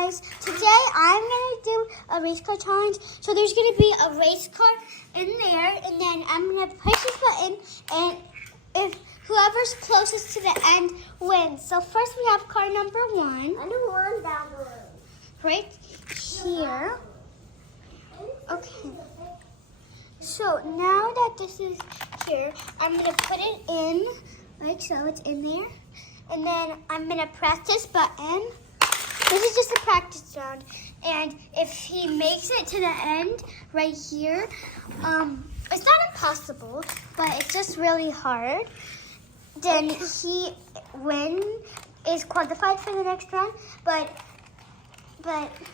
guys, today I'm going to do a race car challenge. So there's going to be a race car in there, and then I'm going to push this button, and if whoever's closest to the end wins. So first we have car number 1. I don't want that one. Right here. Okay. So now that this is here, I'm going to put it in, like so, it's in there. And then I'm going to press this button. This is just a practice round. And if he makes it to the end right here, it's not impossible, but it's just really hard. Then he is qualified for the next round, but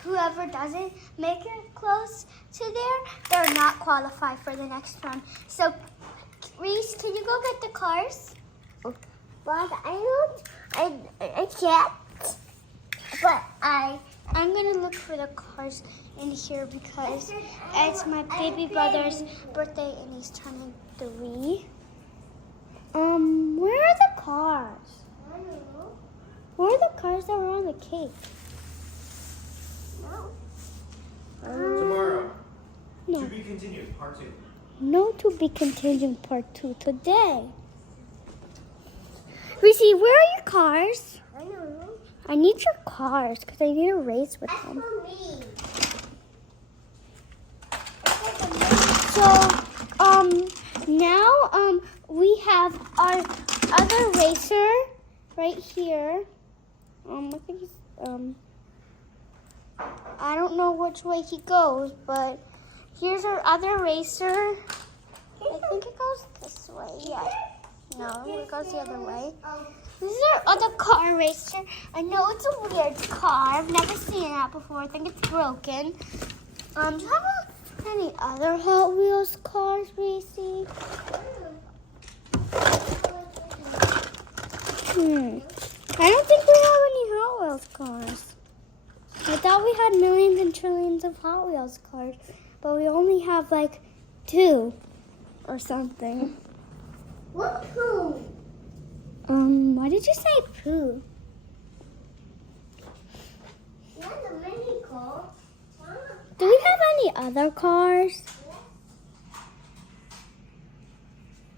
whoever doesn't make it close to there, they're not qualified for the next round. So, Reese, can you go get the cars? But I can't. But I'm gonna look for the cars in here because it's my baby brother's birthday and he's turning 3. Where are the cars? I don't know. Where are the cars that were on the cake? No. Tomorrow. No. To be continued, part 2. No, to be continued part 2 today. Reese, where are your cars? I don't know. I need your cars because I need to race with That's them. for me. So, now, we have our other racer right here. I think he's, I don't know which way he goes, but here's our other racer. I think it goes this way. Yeah. No, it goes the other way. This is our other car racer. I know it's a weird car. I've never seen that before. I think it's broken. Do you have any other Hot Wheels cars, Reese? I don't think we have any Hot Wheels cars. I thought we had millions and trillions of Hot Wheels cars, but we only have like 2 or something. What poo? Why did you say poo? That's a mini car. Do we have any other cars?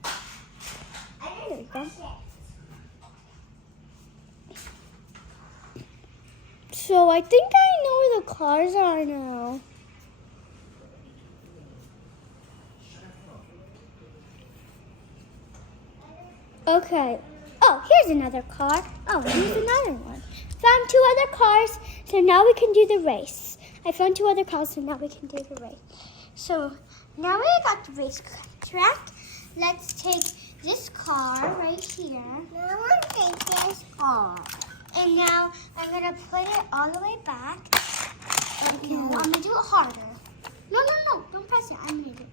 There we go. So I think I know where the cars are now. Okay. Oh, here's another car. Oh, here's another one. Found 2 other cars, so now we can do the race. I found 2 other cars, so now we can do the race. So now we got the race track. Let's take this car right here. I want to take this car. And now I'm going to put it all the way back. Okay, I'm going to do it harder. No, don't press it. I made it.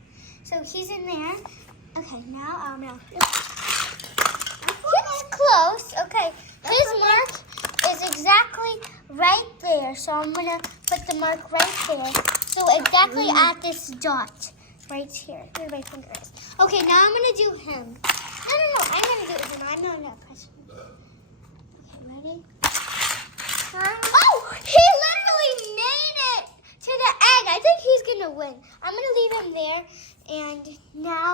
So he's in there. Okay, now he's close. Okay, his mark is exactly right there. So I'm going to put the mark right there. So exactly at this dot right here. Where my finger is. Okay, now I'm going to do him. No. I'm going to do it with him. I'm not going to press him. Okay, ready? Oh, he literally made it to the egg. I think he's going to win. I'm going to leave him there. And now,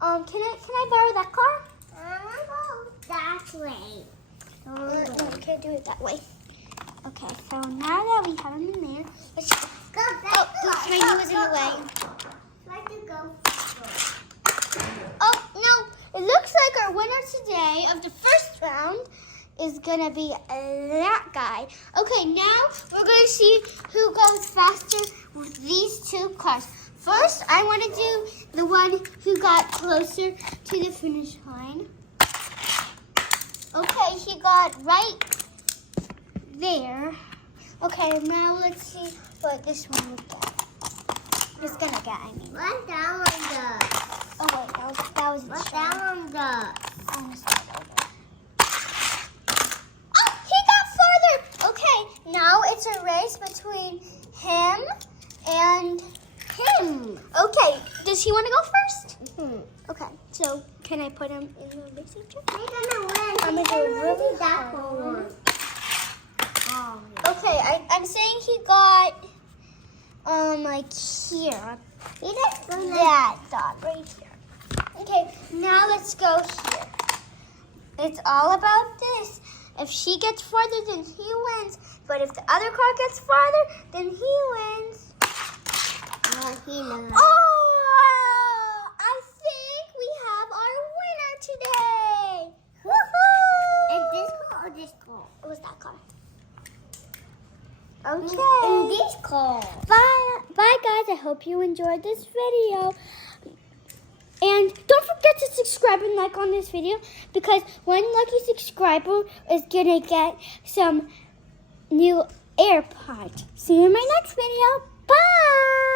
can I borrow that car? I want to go that way. No, we can't do it that way. Okay, so now that we have him in there, let's go. Go Oh, my knee was in the way. Let you go. Oh, no. It looks like our winner today of the first round is going to be that guy. Okay, now we're going to see who goes faster with these 2 cars. First, I want to do the one who got closer to the finish line. Okay, he got right there. Okay, now let's see what this one will get. It's going to get, I mean. What that one does? Oh, wait, that was the What shot. that one does? I'm gonna start over. Oh, he got farther. Okay, now it's a race between him and him. Okay, does he want to go first? Mm-hmm. Okay, so can I put him in the racing chair? We're gonna win. I'm gonna do We're really that hard. one. Okay, I'm saying he got like here. He just go like That dot right here. Okay, now let's go here. It's all about this. If she gets farther, then he wins. But if the other car gets farther, then he wins. he knows. Oh, I think we have our winner today. And this car or this car? It was that car. And Okay. this car. Bye guys. I hope you enjoyed this video. And don't forget to subscribe and like on this video because one lucky subscriber is gonna get some new AirPods. See you in my next video. Bye.